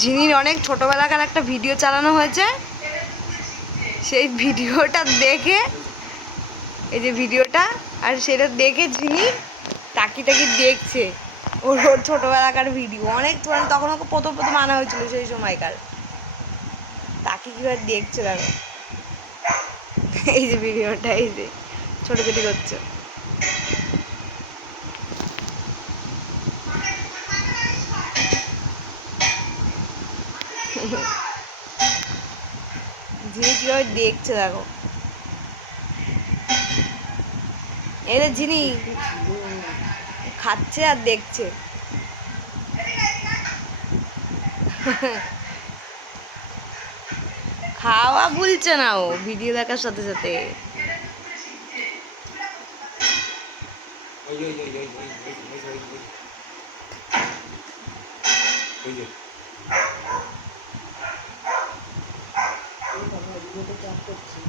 ঝিনির অনেক ছোটোবেলাকার একটা ভিডিও চালানো হয়েছে। সেই ভিডিওটা দেখে, এই যে ভিডিওটা, আর সেটা দেখে ঝিনি তাকি তাকি দেখছে ওর ওর ছোটোবেলাকার ভিডিও। অনেক মানে তখন ওকে প্রথম প্রথম আনা হয়েছিল সেই সময়কার। তাকে কীভাবে দেখছে দেখো। এই যে ভিডিওটা, এই যে ছোটোছুটি করছে। ঝিনি দেখছে, দেখো। এই রে ঝিনি খাচ্ছে আর দেখছে। খাওয়া ভুলছে না ও, ভিডিও দেখার সাথে সাথে। ওই ভিডিওতে চাপ করছি।